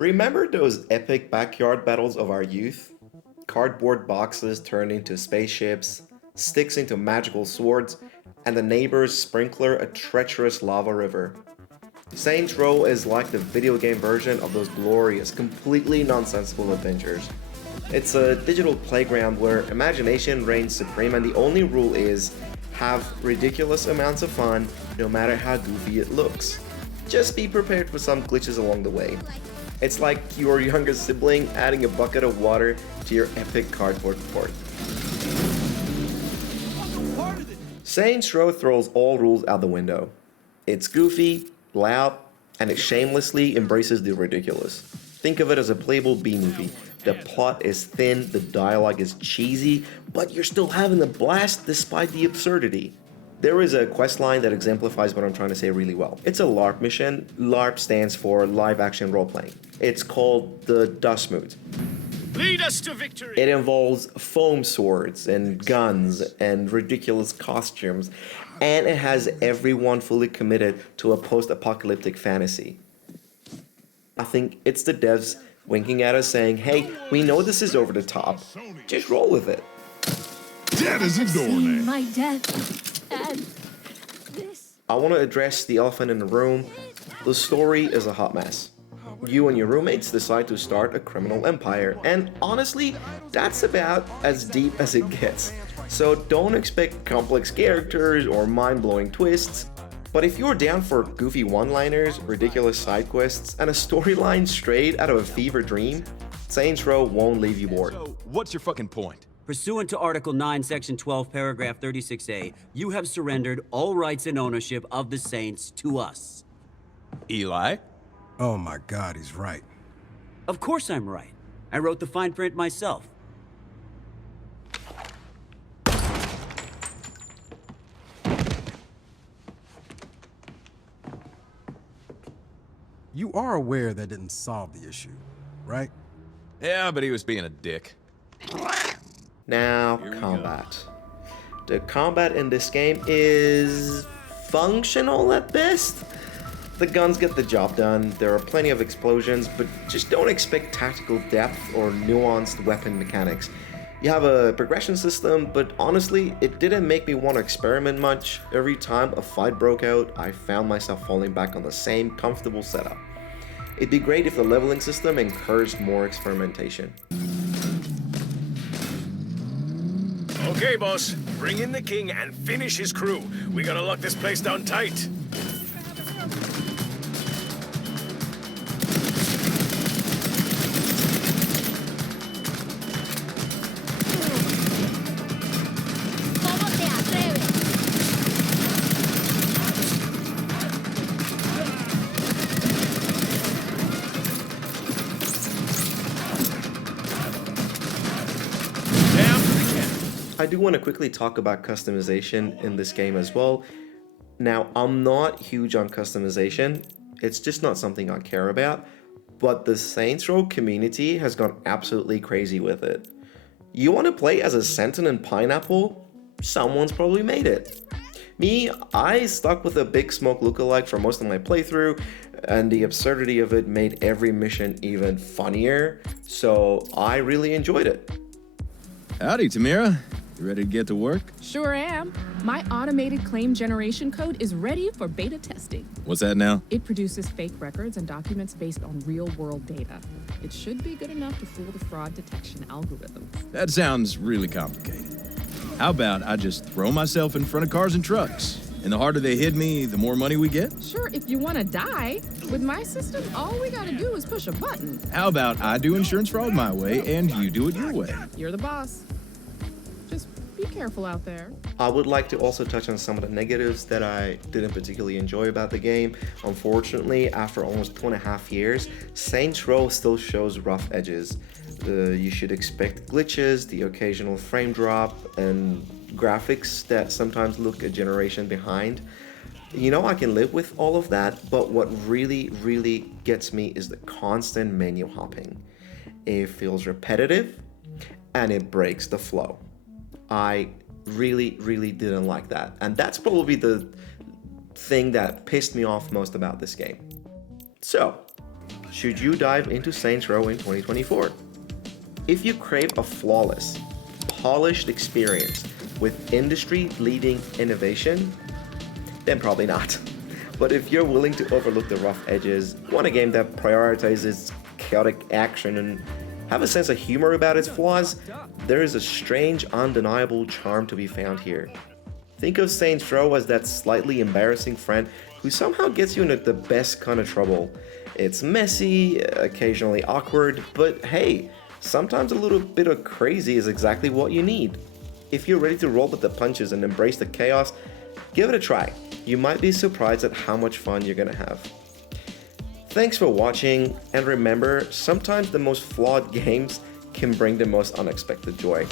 Remember those epic backyard battles of our youth? Cardboard boxes turned into spaceships, sticks into magical swords, and the neighbor's sprinkler a treacherous lava river. Saints Row is like the video game version of those glorious, completely nonsensical adventures. It's a digital playground where imagination reigns supreme, and the only rule is have ridiculous amounts of fun no matter how goofy it looks. Just be prepared for some glitches along the way. It's like your younger sibling adding a bucket of water to your epic cardboard fort. Saints Row throws all rules out the window. It's goofy, loud, and it shamelessly embraces the ridiculous. Think of it as a playable B-movie. The plot is thin, the dialogue is cheesy, but you're still having a blast despite the absurdity. There is a questline that exemplifies what I'm trying to say really well. It's a LARP mission. LARP stands for live action role playing. It's called the Dust Moot. Lead us to victory! It involves foam swords and guns and ridiculous costumes, and it has everyone fully committed to a post-apocalyptic fantasy. I think it's the devs winking at us saying, hey, we know this is over the top, just roll with it. Dead as a Seeing doornail. my death and this. I want to address the elephant in the room. The story is a hot mess. You and your roommates decide to start a criminal empire, and honestly, that's about as deep as it gets. So don't expect complex characters or mind-blowing twists, but if you're down for goofy one-liners, ridiculous side quests, and a storyline straight out of a fever dream, Saints Row won't leave you bored. So, what's your fucking point? Pursuant to Article 9, Section 12, Paragraph 36A, you have surrendered all rights and ownership of the Saints to us. Eli? Oh my God, he's right. Of course I'm right. I wrote the fine print myself. You are aware that didn't solve the issue, right? Yeah, but he was being a dick. Now, combat. The combat in this game is functional at best. The guns get the job done, there are plenty of explosions, but just don't expect tactical depth or nuanced weapon mechanics. You have a progression system, but honestly, it didn't make me want to experiment much. Every time a fight broke out, I found myself falling back on the same comfortable setup. It'd be great if the leveling system encouraged more experimentation. Okay, boss. Bring in the king and finish his crew. We gotta lock this place down tight. ¿Cómo te atreves? I do want to quickly talk about customization in this game as well. Now, I'm not huge on customization, it's just not something I care about, but the Saints Row community has gone absolutely crazy with it. You want to play as a sentient pineapple? Someone's probably made it. Me, I stuck with a Big Smoke lookalike for most of my playthrough, and the absurdity of it made every mission even funnier, so I really enjoyed it. Howdy, Tamira. You ready to get to work? Sure am. My automated claim generation code is ready for beta testing. What's that now? It produces fake records and documents based on real-world data. It should be good enough to fool the fraud detection algorithms. That sounds really complicated. How about I just throw myself in front of cars and trucks? And the harder they hit me, the more money we get? Sure, if you want to die. With my system, all we gotta do is push a button. How about I do insurance fraud my way and you do it your way? You're the boss. Just be careful out there. I would like to also touch on some of the negatives that I didn't particularly enjoy about the game. Unfortunately, after almost 2.5 years, Saints Row still shows rough edges. You should expect glitches, the occasional frame drop, and graphics that sometimes look a generation behind. You know, I can live with all of that, but what really gets me is the constant menu hopping. It feels repetitive, and it breaks the flow. I really didn't like that, and that's probably the thing that pissed me off most about this game. So, should you dive into Saints Row in 2024? If you crave a flawless, polished experience with industry-leading innovation, then probably not. But if you're willing to overlook the rough edges, want a game that prioritizes chaotic action and have a sense of humor about its flaws, there is a strange, undeniable charm to be found here. Think of Saints Row as that slightly embarrassing friend who somehow gets you into the best kind of trouble. It's messy, occasionally awkward, but hey, sometimes a little bit of crazy is exactly what you need. If you're ready to roll with the punches and embrace the chaos, give it a try. You might be surprised at how much fun you're gonna have. Thanks for watching, and remember, sometimes the most flawed games can bring the most unexpected joy.